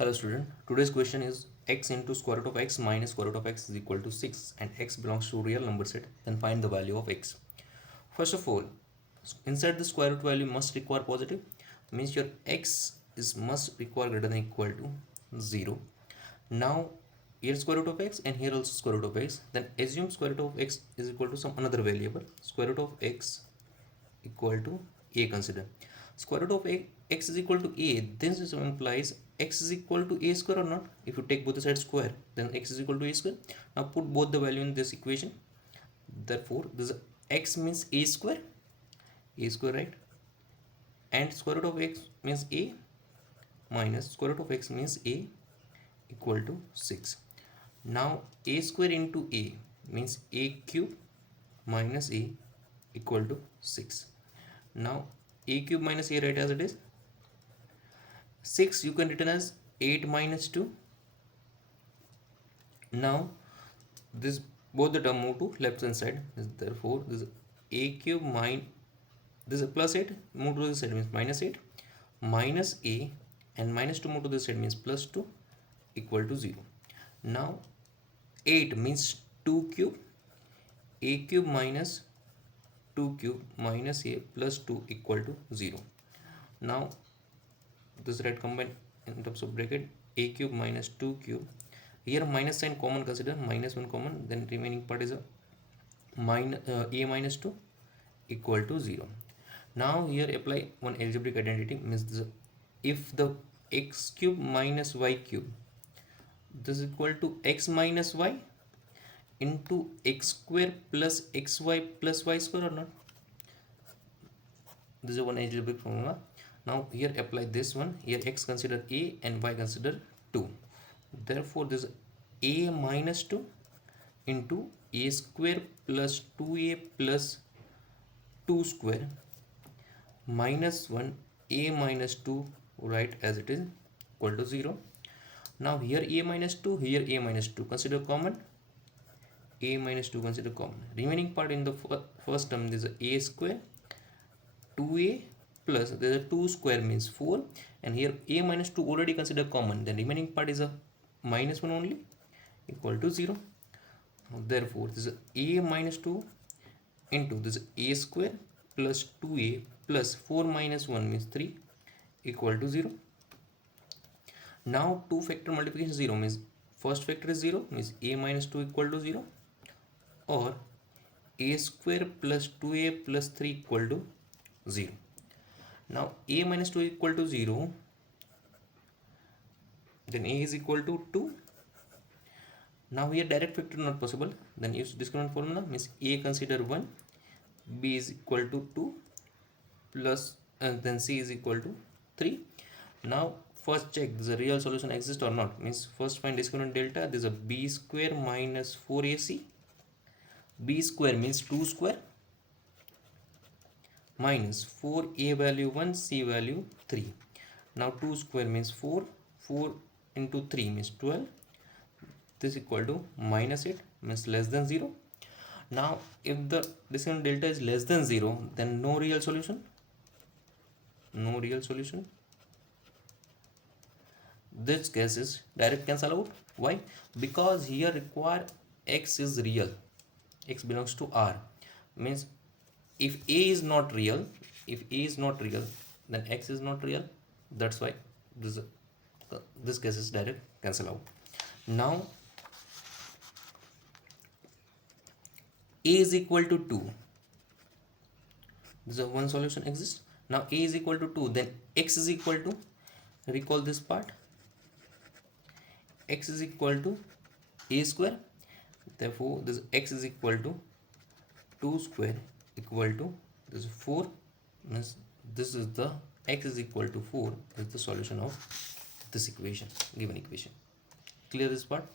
Hello student, today's question is x into square root of x minus square root of x is equal to 6 and x belongs to real number set, then find the value of x. First of all, inside the square root value must require positive, means your x is must require greater than equal to 0. Now here square root of x and here also square root of x, then assume square root of x is equal to some another variable, square root of x equal to a. Consider square root of x is equal to a, this implies x is equal to a square or not. If you take both the sides square, then x is equal to a square. Now put both the value in this equation. Therefore this x means a square, right, and square root of x means a minus square root of x means a equal to 6. Now a square into a means a cube minus a equal to 6. Now a cube minus a, right, as it is 6, you can written as 8 minus 2. Now this both the term move to left hand side, therefore this a cube minus this is plus 8 move to this side means minus 8 minus a, and minus 2 move to this side means plus 2 equal to 0. Now 8 means 2 cube, a cube minus 2 cube minus a plus 2 equal to 0. Now this right combine in terms of bracket, a cube minus 2 cube, here minus sign common, consider minus 1 common, then remaining part is a a minus 2 equal to 0. Now here apply one algebraic identity, means this, if the x cube minus y cube, this is equal to x minus y into x square plus xy plus y square or not. This is one algebraic formula. Now here apply this one, here x consider a and y consider 2, therefore this a minus 2 into a square plus 2a plus 2 square minus 1 a minus 2, right, as it is equal to 0. Now here a minus 2, here a minus 2, consider common, a minus 2 consider common, remaining part in the first term this is a square 2a plus there is a 2 square means 4, and here a minus 2 already consider common, then remaining part is a minus 1 only equal to 0. Therefore this is a minus 2 into this a square plus 2a plus 4 minus 1 means 3 equal to 0. Now 2 factor multiplication 0 means first factor is 0, means a minus 2 equal to 0, or a square plus 2a plus 3 equal to 0. Now a minus 2 equal to 0, then a is equal to 2. Now here direct factor not possible, then use discriminant formula, means a consider 1, b is equal to 2 plus and then c is equal to 3. Now first check the real solution exists or not, means first find discriminant delta, this is a b square minus 4ac, b square means 2 square minus 4a value 1, c value 3. Now 2 square means 4, 4 into 3 means 12, this equal to minus 8 means less than 0. Now if the discriminant delta is less than 0, then no real solution, this case is direct cancel out. Why? Because here require x is real, x belongs to R, means if a is not real, then x is not real, that's why this case is direct cancel out. Now a is equal to 2, this is one solution exists. Now a is equal to 2, then x is equal to, recall this part, x is equal to a square, therefore this x is equal to 2 square equal to this 4, means this is the x is equal to 4 is the solution of this equation, given equation. Clear this part?